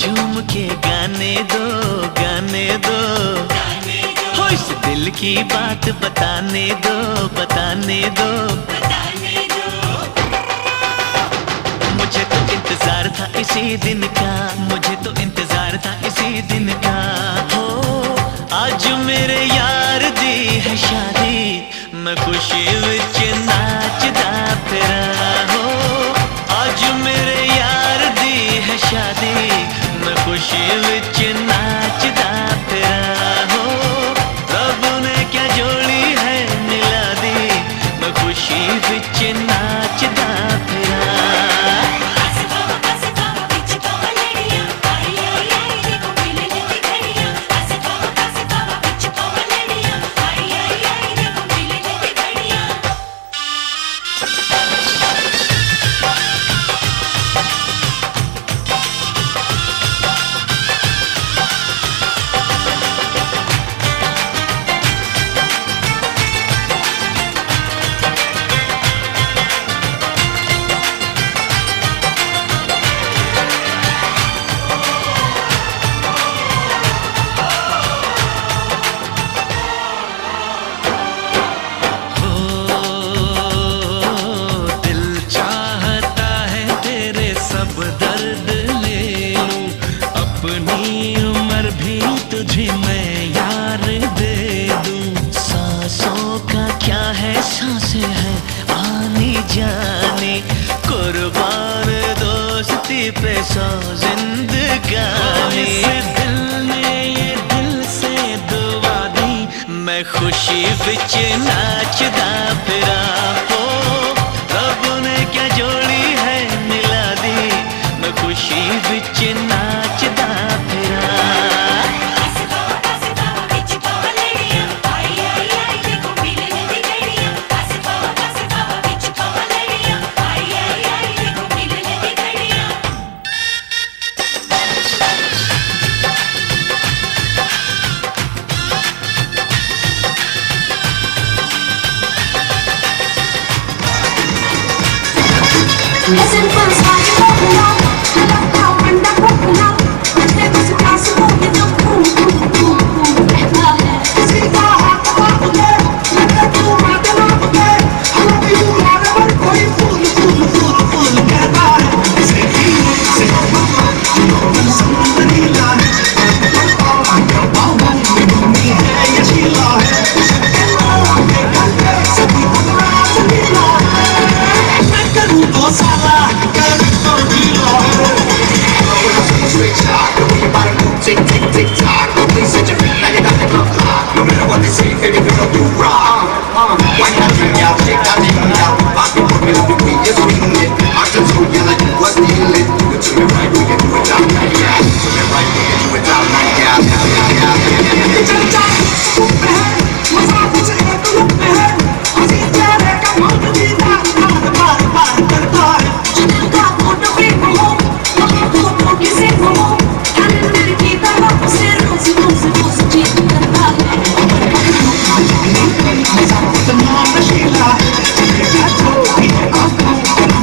झूम के गाने दो, गाने दो, हो इस दिल की बात बताने दो, बताने दो, मुझे तो इंतजार था इसी दिन का, मुझे तो इंतजार था इसी दिन का। हो आज मेरे यार दी है शादी, मैं खुशी विच नाचदा फिरा। हो आज मेरे यार दी है शादी, मैं खुशी विच नाचदा फिरा। हो रब ने क्या जोड़ी है मिला दी, मैं खुशी विच नाचदा फिरा। जाने कुर्बान दोस्ती पे सौ जिंदगानी, दिल ने ये दिल से दुआ दी, मैं खुशी विच नाचदा फिरा। हो रब ने क्या जोड़ी है मिला दी, मैं खुशी विच नाचदा फिरा। Listen first, why you walking out? I love how when I'm walking out, there was a possible with the boom, boom, boom, boom. See the heart of the girl, let the two rock and roll again. I love you, I never call you fool, fool, fool, fool. Get about it. Say mama, you know I'm somebody like. Oh, I know, you know me, hey, yeah, she like. So people around to me like. Sala, get it for real. Straight shot, the way your body move, tick, tick, tick, tock. Please set your feet like you got the club hot. No matter what they say, baby, you don't do wrong. Why not bring out, shake that thing out? Pop it, put me up the way you're swinging it. I can show you like you was stealing. Do it to me right, we can do it down night, yeah. To me right, we can do it down night, yeah. It's a time, scoop ahead. What's up, what's ahead, go look ahead. I see you there, come on, to be down, the body, body, body, body. I'm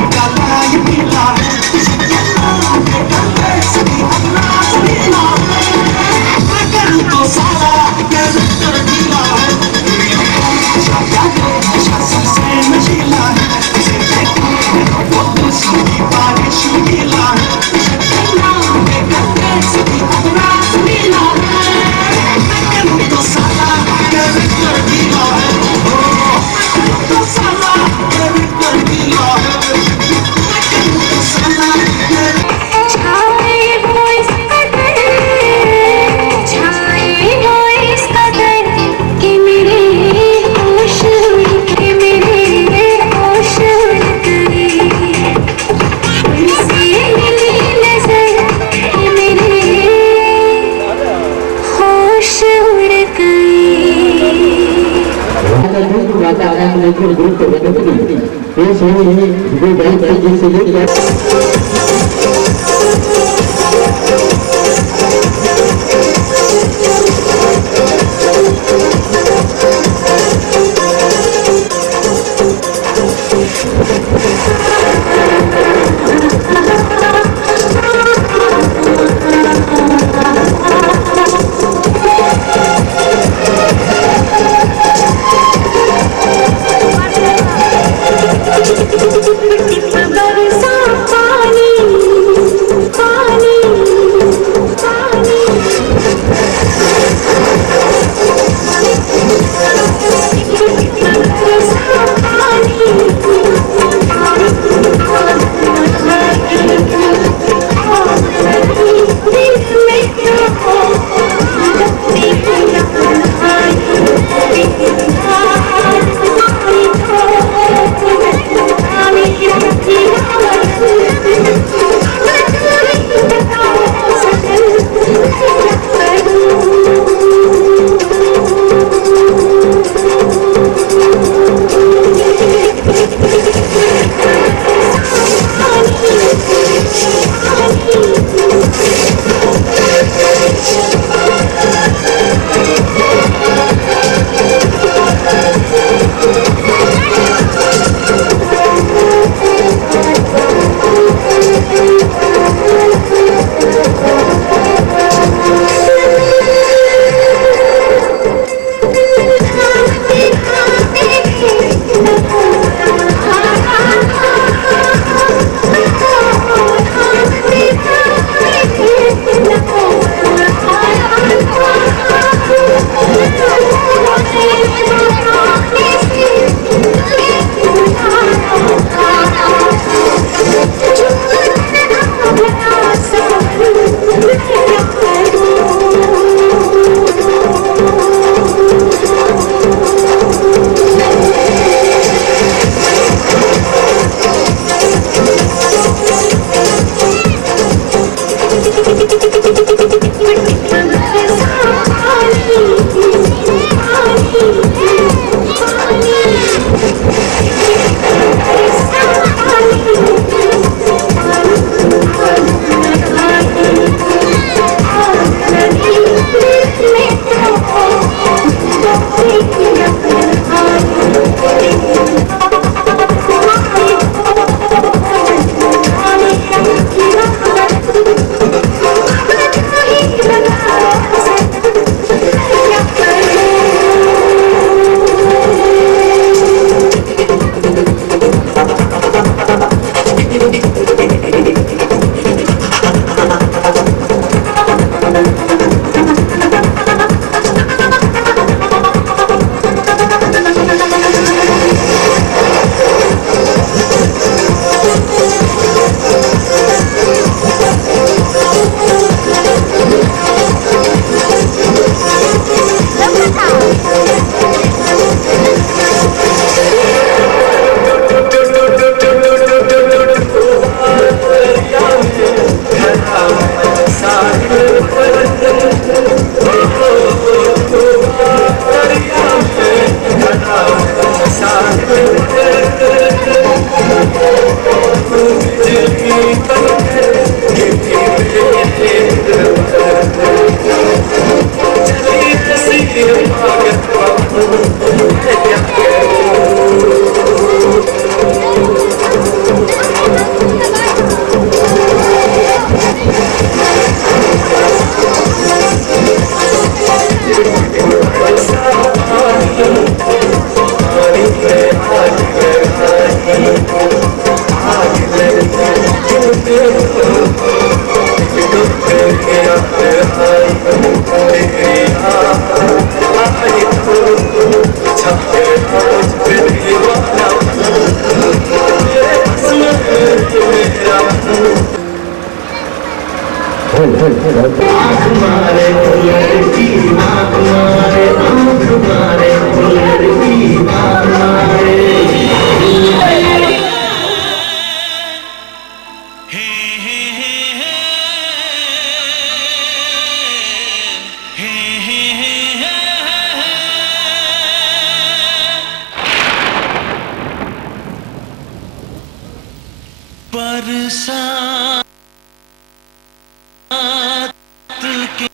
बरसात के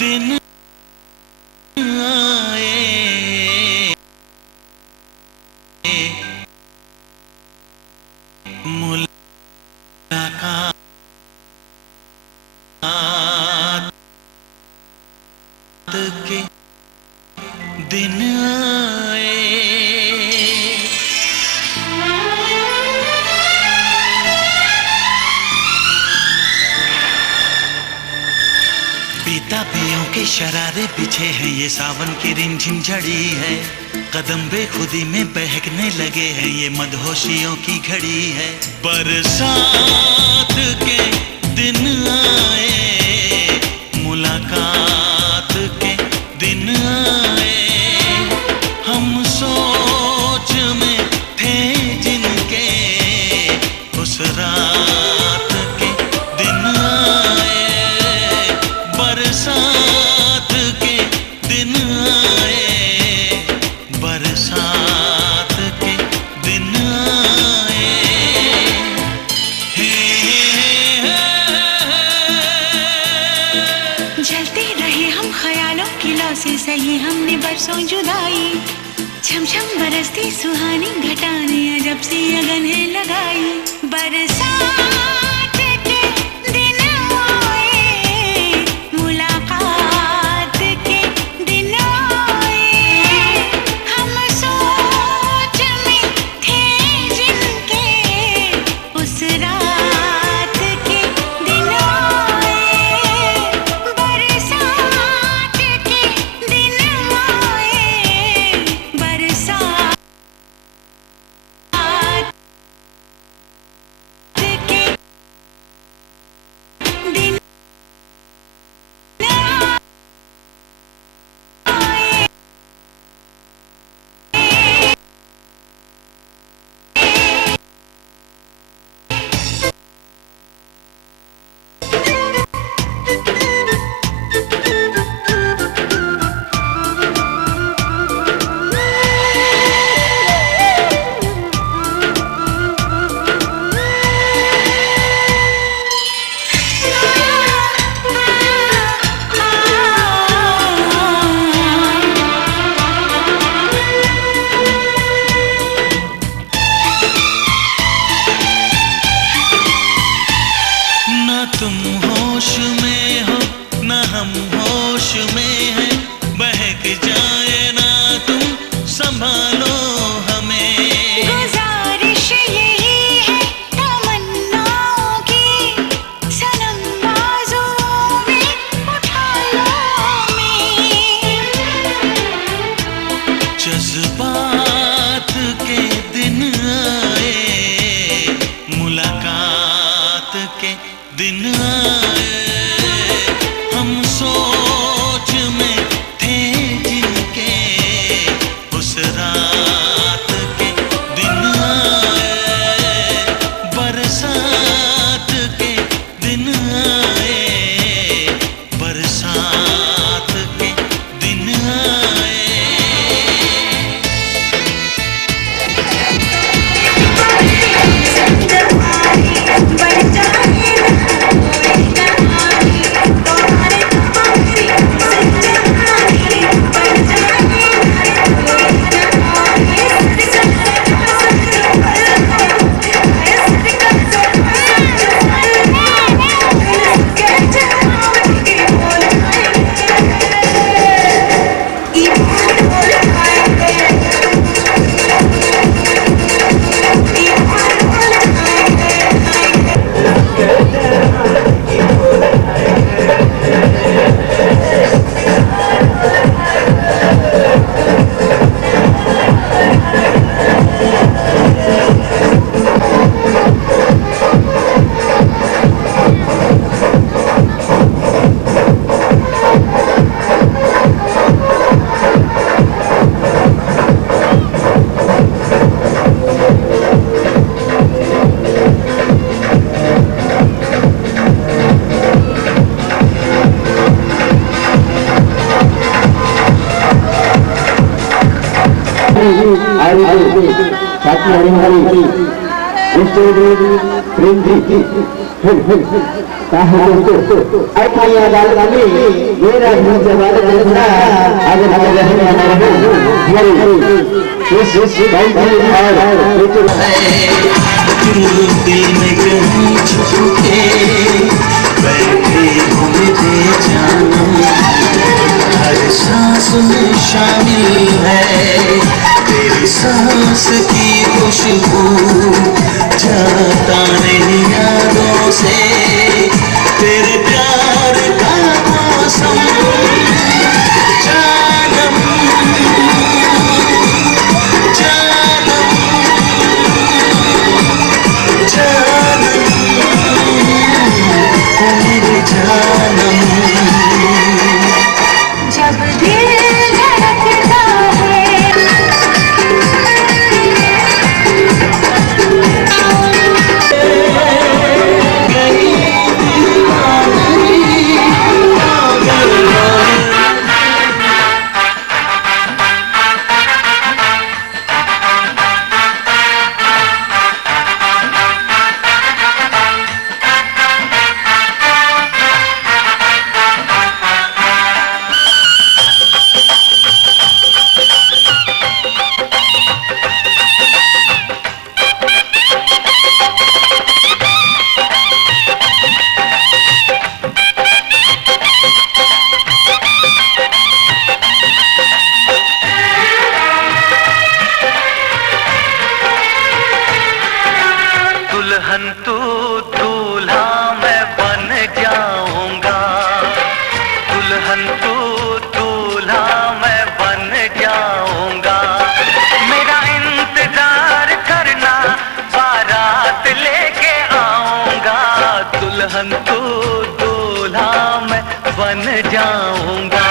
दिन आए दिन आए। बेताबियों के शरारे पीछे हैं, ये सावन की रिमझिम झड़ी है। कदम बेखुदी में बहकने लगे हैं, ये मदहोशियों की घड़ी है। बरसात के दिन आए, मुलाकात के दिन आए। हम सोच में थे जिनके, उस रात के दिन आए। बरसात के दिन आए, बरसात के दिन आए। जलते रहे हम ख्यालों की लौ से, सही हमने बरसों जुदाई। छम छम बरसती सुहानी घटाने, अजब सी अगन है लगाई। बरसात के दिन आए, मुलाकात के दिन आए। हम सोच में थे जिनके, उस रात के दिन आए। बरसात के दिन आए, बरसात के दिन ना तुम होश में हो, ना हम होश में हैं। बहक जाए ना तुम, संभालो हमें। गुजारिश यही है तमन्नाओं की, सनम बाजों में उठा लो हमें। जज्बात के दिन आए, मुलाकात के दिन आए। हम सोच में थे जिनके, उस रात के दिन आए। बरसात के दिन आए, बरसात के दिन आए। दिल में कहीं छुप के बैठे हो मेरे जानम। सांस में शामिल है, तेरी सांस की खुशबू जाता नहीं यादों से, तेरे प्यार का मौसम जानम जानम जानम मेरे जानम। जब दिल धड़कता है दुल्हन तू दूल्हा मैं बन जाऊंगा, दुल्हन तू दूल्हा मैं बन जाऊंगा, मेरा इंतजार करना बारात लेके आऊंगा, दुल्हन तू दूल्हा मैं बन जाऊंगा।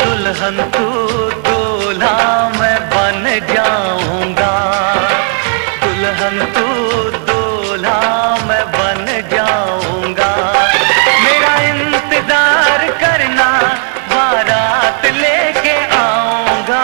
दुल्हन तू दूल्हा मैं बन जाऊंगा, दुल्हन तू दूल्हा मैं बन जाऊंगा, मेरा इंतजार करना बारात लेके आऊंगा।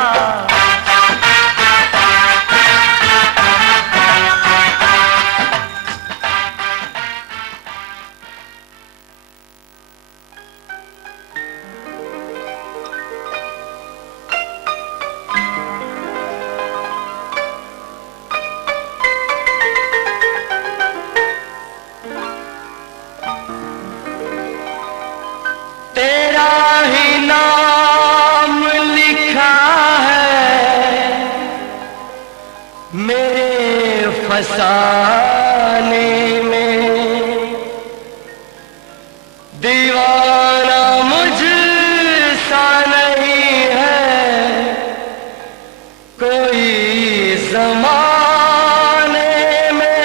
तेरा ही नाम लिखा है मेरे फसाने में, दीवाना मुझसा नहीं है कोई ज़माने में।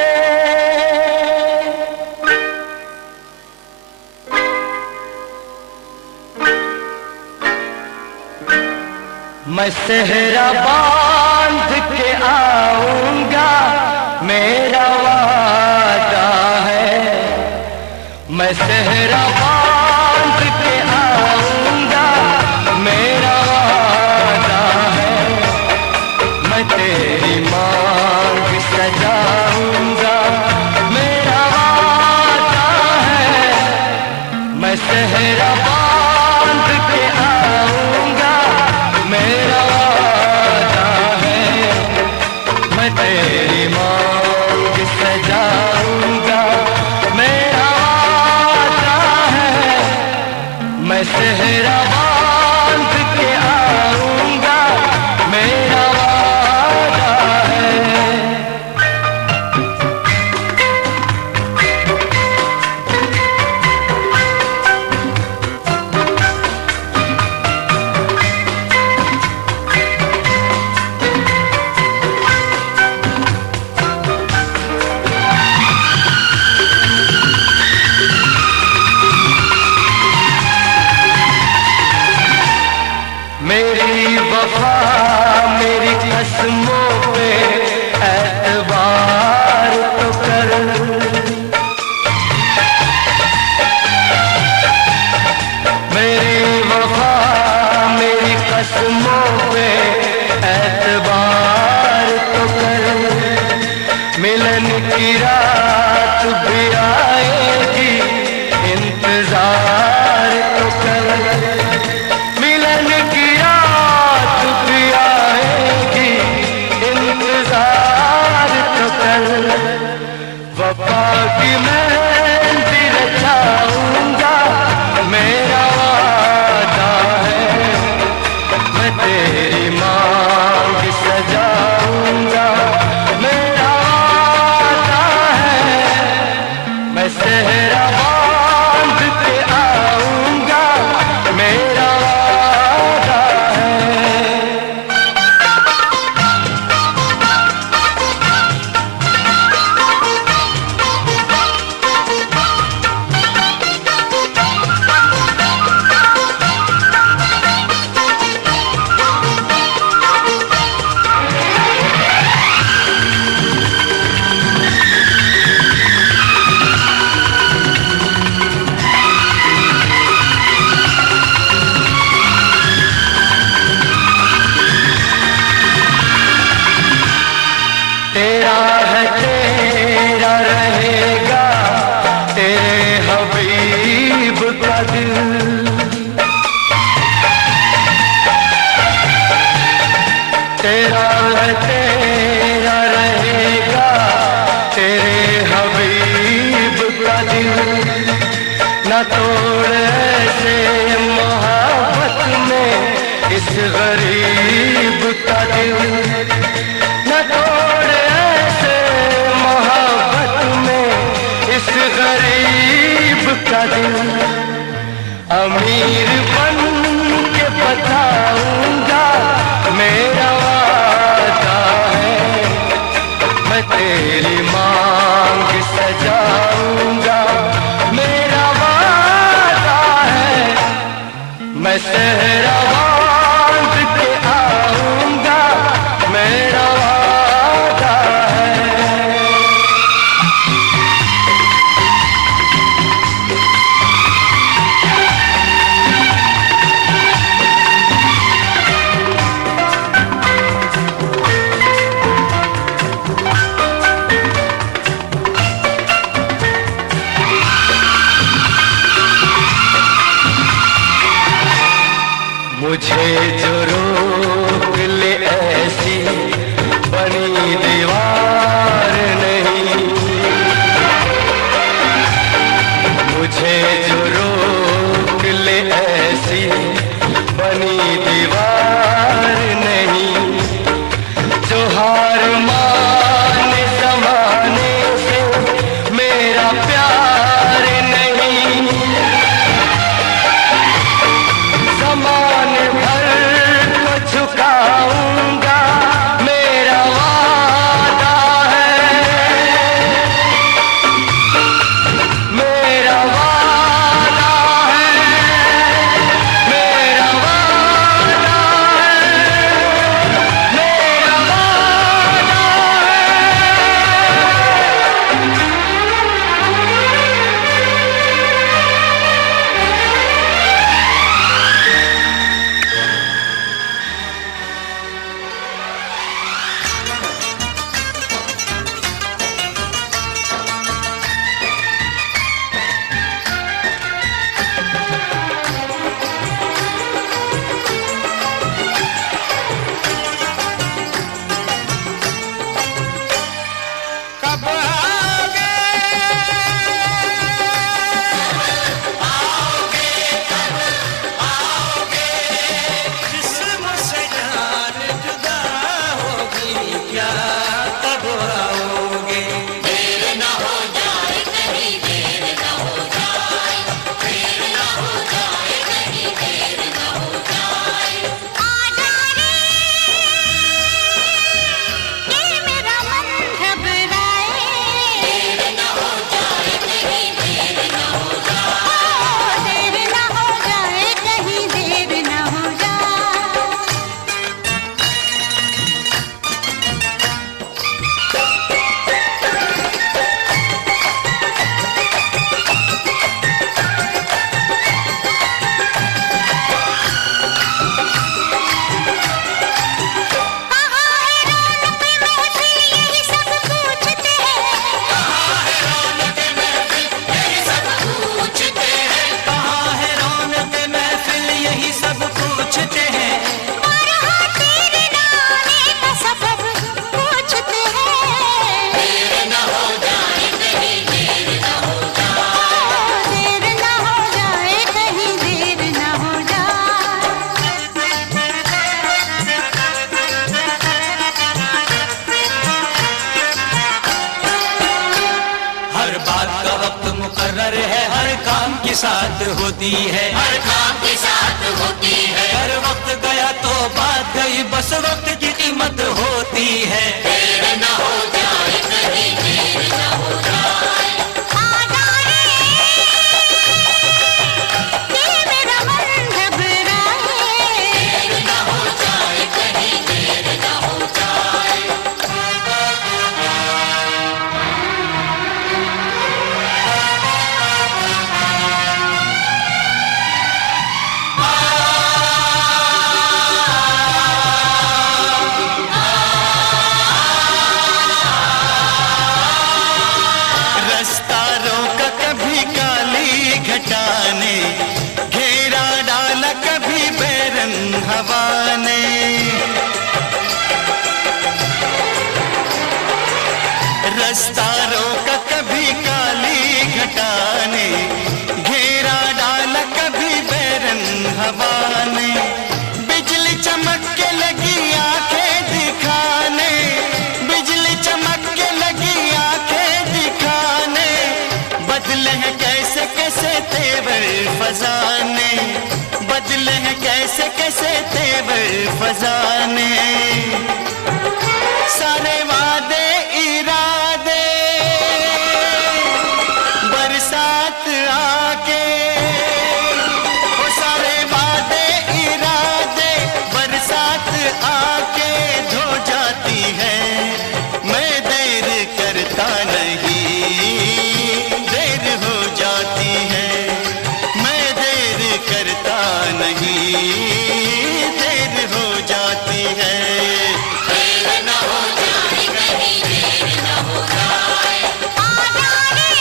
मैं सेहरा बांध के आऊंगा, मेरा वादा है। सेहरा बांध के आऊंगा, मेरा वादा है। मेरी वफा मेरी कसमों पे एतबार तो कर, मेरी वफा मेरी कसमों पे एतबार तो कर। मिलन की रात भी आएगी, इंतजार तो कर। मिलन की रात भी आएगी, इंतजार तो कर। वफा की मेहंदी रचाऊंगा, मेरा वादा है। मैं तेरी मांग सजाऊंगा, मेरा वादा है। मैं सेहरा बांध के आऊंगा, मेरा वादा है। तेरा है तेरा रहेगा, तेरे हबीब का दिल। तेरा है तेरा रहेगा, तेरे हबीब का दिल। न तोड़ ऐसे मोहब्बत में इस गरीब का दिल। न तोड़ ऐसे मोहब्बत में इस गरीब का दिल। अमीर बन के बताऊंगा, मेरा वादा है। मैं तेरी मांग सजाऊंगा, मेरा वादा है। मैं सेहरा बांध के आऊंगा, मेरा वादा है। मुझे जो रोक ले ऐसी बनी दीवार नहीं। मुझे जो रोक ले ऐसी बनी दीवार नहीं। जो हार माने ज़माने से मेरा प्यार नहीं। ज़माने भर को झुकाऊंगा, मेरा वादा है। मेरा वादा है, मेरा वादा होती है, हर काम के साथ होती है। अगर वक्त गया तो बात गई, बस वक्त की कीमत होती है। देर न हो जाए कहीं, देर न हो जाए। आजा रे, ये मेरा मन घबराए। देर न हो जाए कहीं, देर न हो जाए। रास्ता रोका कभी काली घटा ने, घेरा डाला कभी बैरंग हवा ने। रास्ता रोका कभी काली घटा ने, घेरा डाला कभी बैरंग हवा ने। बिजली चमक के लगी आंखें दिखाने, बिजली चमक के लगी आंखें दिखाने। बदले हैं कैसे कैसे तेवर फजाने, बदले हैं कैसे कैसे तेवर फजाने। सारे वादे इरादे बरसात आके, वो सारे वादे इरादे बरसात आके धो जाती है। मैं देर करता नहीं, देर हो जाती है। मैं देर करता नहीं, देर हो जाती है। देर न हो जाए कहीं, देर न हो जाए। आजा रे,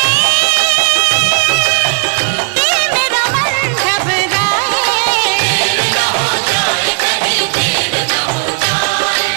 ये मेरा मन घबराए। देर न हो जाए कहीं, देर न हो जाए।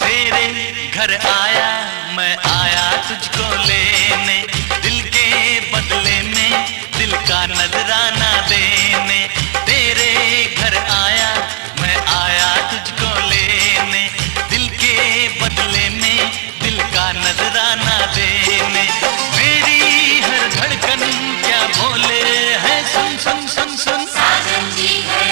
तेरे घर आया मैं आया तुझको लेने, दिल के बदले में दिल का नजराना देने। तेरे घर आया मैं आया तुझको लेने, दिल के बदले में दिल का नजराना देने। मेरी हर धड़कन क्या बोले है, सुन सुन सुन सुन। साजन जी है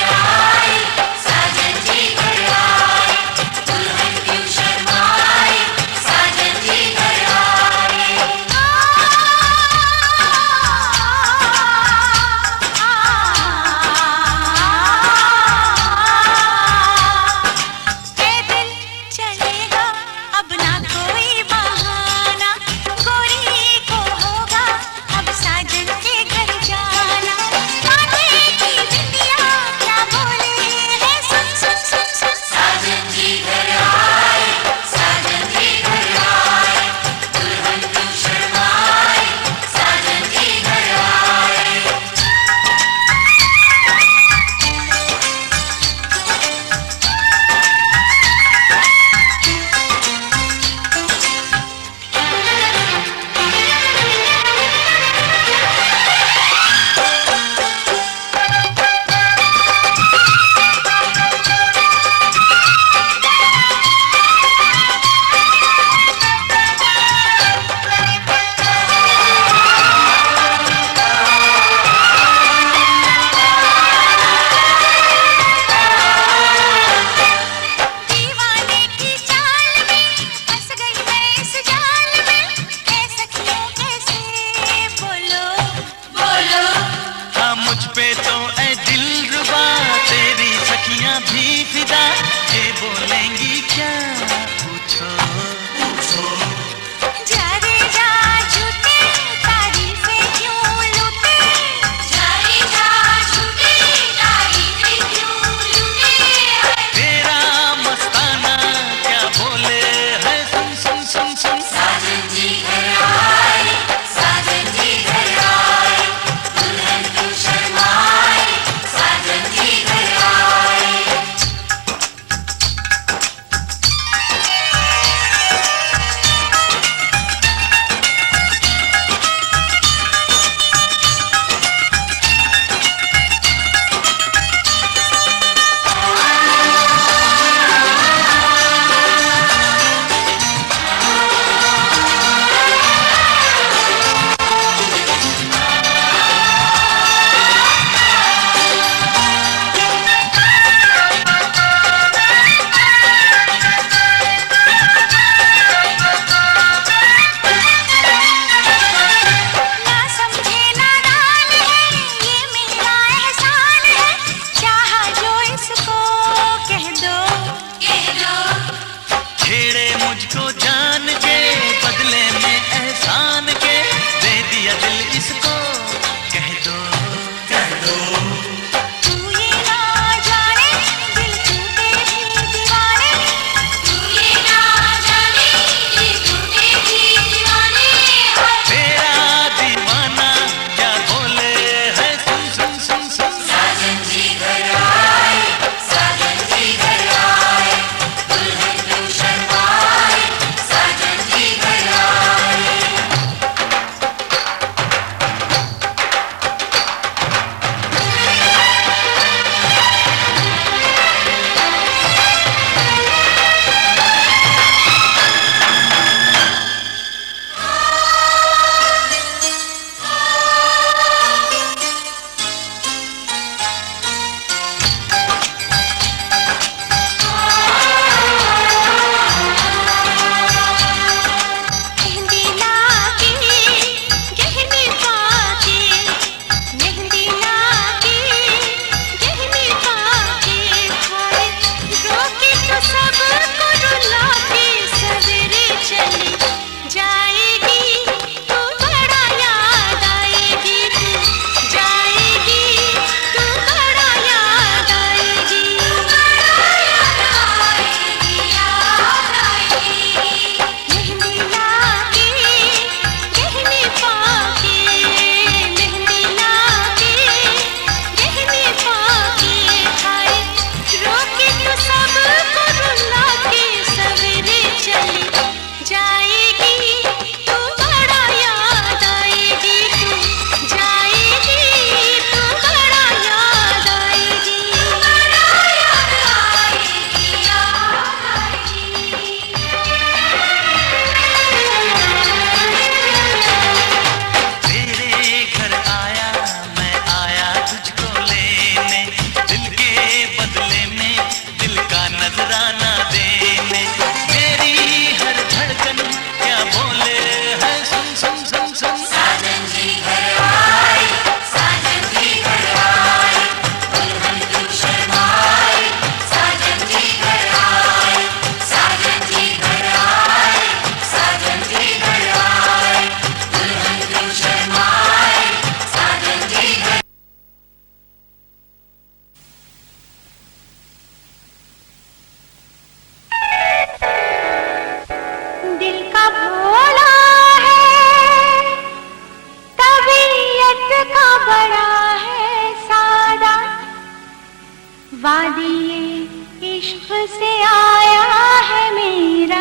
वादिये इश्क से आया है मेरा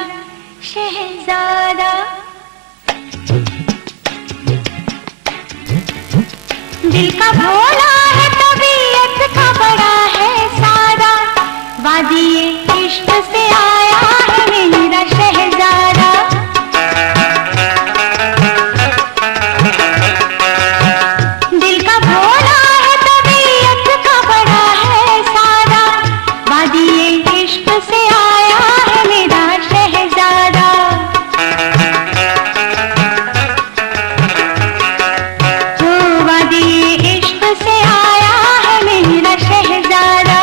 शहजादा, दिल का भोला है तबीयत का बड़ा है सादा, वादिये इश्क से आया है मेरा शहजादा। दिल का भोला है तबीयत का बड़ा है सादा, वादिये इश्क से आया है मेरा शहजादा। हो वादिये इश्क से आया है मेरा शहजादा।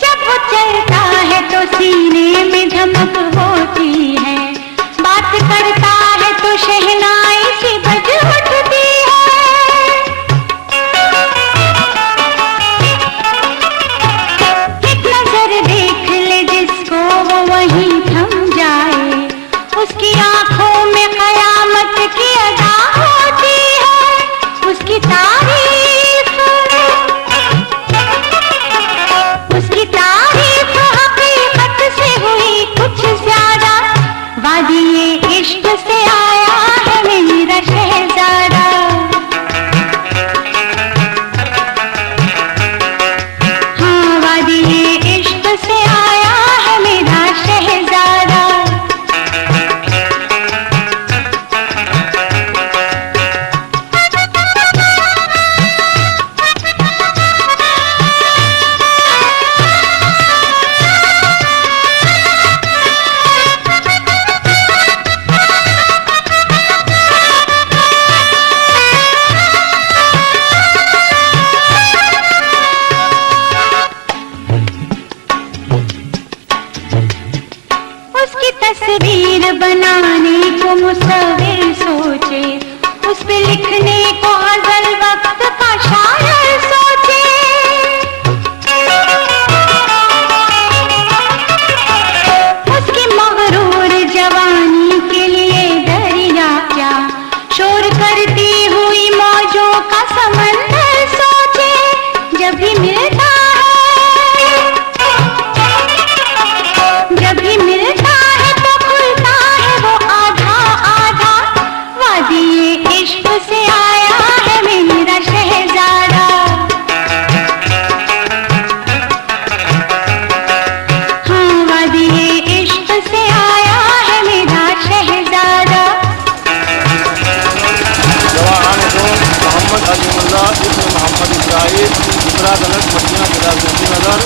जब वो चलता है तो सीने में धमक होती है, बात करता है तो शहनाई सी बज उठती है। एक नजर देख ले जिसको वो वहीं थम जाए, उसकी आंखों में कयामत की अदा होती है। उसकी तारीफ हकीकत से हुई कुछ ज्यादा, वादिये इश्क से आया है मेरा शहजादा। हाँ वादिये इश्क से आया है मेरा शहजादा। उसकी तस्वीर बनाने को मुसव्विर सोचे, उस पे लिखने को गजल वक्त का शायर सोचे। उसकी मगरूर जवानी के लिए दरिया क्या शोर करती हुई मौजों का समंदर सोचे। जब भी मिलता है तो खुलता है वो आधा आधा, वादिये इश्क से आया है मेरा शहजादा। हाँ वादिये इश्क से आया है मेरा शहजादा। जवान मोहम्मद अजीमुल्लाह इब्न मोहम्मद इस्राइल, दूसरा गलत मदीना जिला नगर।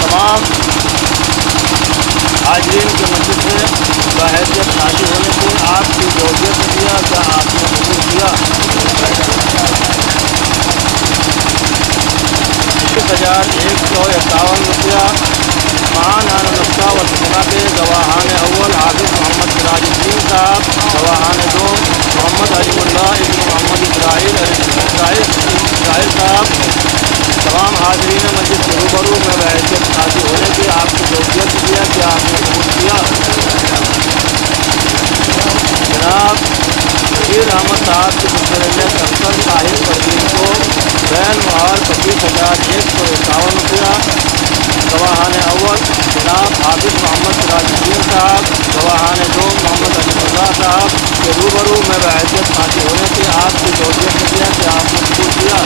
तमाम हाजरीन के मस्जिद में बाहैसियत हाजिर होने से आपकी जौहरियत किया, क्या आपने कबूल किया? 2151 रुपया। महान आनंदा व सना के गवाहान अव्वल हाफिज मोहम्मद सिराजुद्दीन साहब, गवाहान दो मोहम्मद अजीमुल्लाह इब्न मोहम्मद इस्राइल साहब। तमाम हाजरीन मस्जिद के रूबरू में बाहैसियत हाजिर होने की आपकी जौहरियत किया, क्या आपने कबूल किया? जनाब शकील अहमद साहब के मुस्तरद अफसर साहिब परवीन को बैन मुहार 25,151 रुपया। गवाहान अव्वल जनाब हाफिज मोहम्मद सिराजुद्दीन साहब, गवाहान दो मोहम्मद अजीमुल्लाह साहब के रूबरू में बाहैसियत हाजिर होने की आपकी जौहरियत किया, क्या आपने कबूल किया?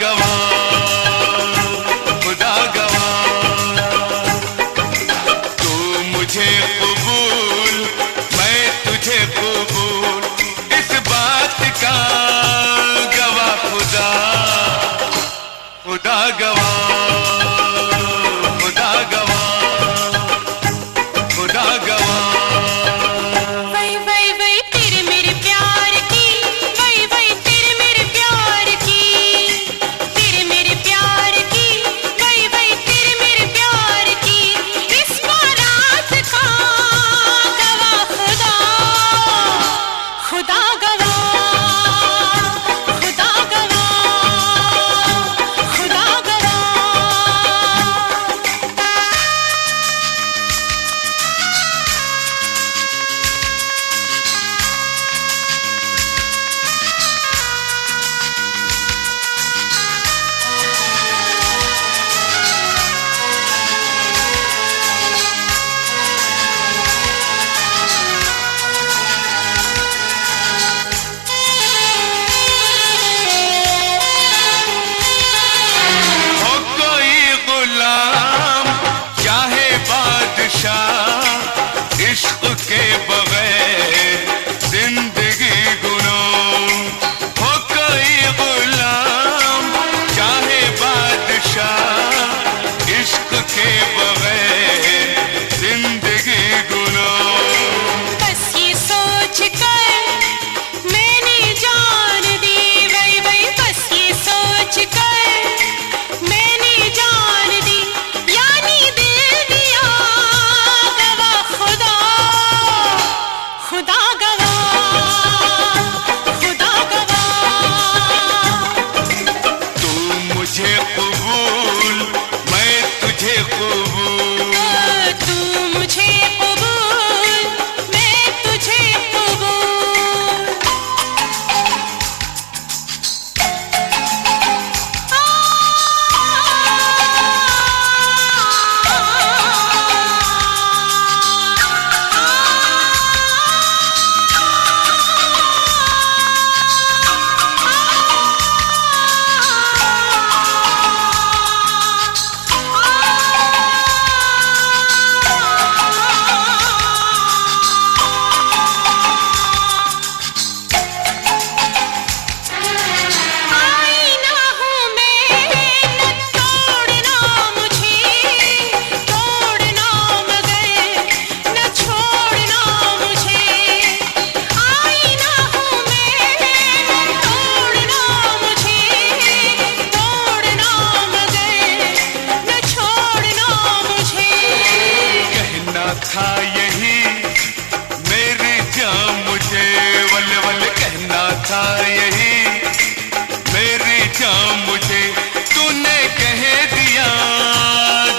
गवाह, खुदा गवाह। तू मुझे कबूल, मैं तुझे कबूल, इस बात का गवाह खुदा, खुदा गवाह, खुदा गवाह, खुदा गवाह। वही वही वही तेरे मेरे प्यार की, वही वही तेरे मेरे प्यार की, तेरे मेरे प्यार की, वही वही तेरे मेरे प्यार की, इस बारात का गवाह खुदा, खुदा गवाह, खुदा गवाह, खुदा गवाह। हो कोई गुलाम चाहे बादशाह, इश्क के बगैर जिंदगी गुलाम। हो कोई गुलाम चाहे बादशाह, इश्क के बगैर जिंदगी गुलाम। बस ये सोच कर मैंने जान दी, वही वही बस ये सोच कर मैंने जान दी, यानी दिल दिया गवाह खुदा, खुदा गवाह, खुदा गवाह। तू मुझे कबूल, मैं तुझे कबूल। तू मुझे कबूल, मैं तुझे कबूल। आईना हूँ मैं, न तोड़ना मुझे, तोड़ना मगर न छोड़ना मुझे। आईना हूँ मैं, न तोड़ना मुझे, तोड़ना मगर न छोड़ना मुझे। कहना था यही मेरी जान मुझे, वल वल कहना था यही मेरी जान मुझे, तूने कह दिया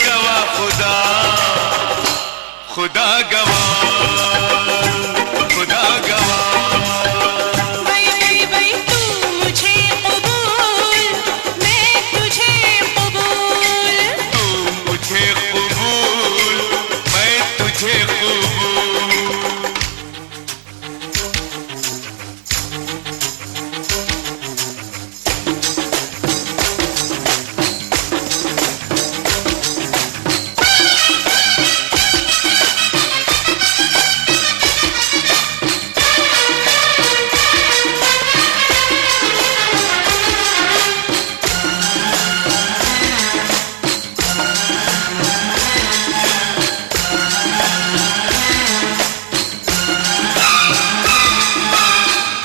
गवाह खुदा, खुदा गवाह, खुदा गवाह। वही वही वही तू मुझे कबूल, मैं तुझे कबूल। तू मुझे कबूल, मैं तुझे कबूल।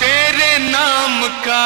तेरे नाम का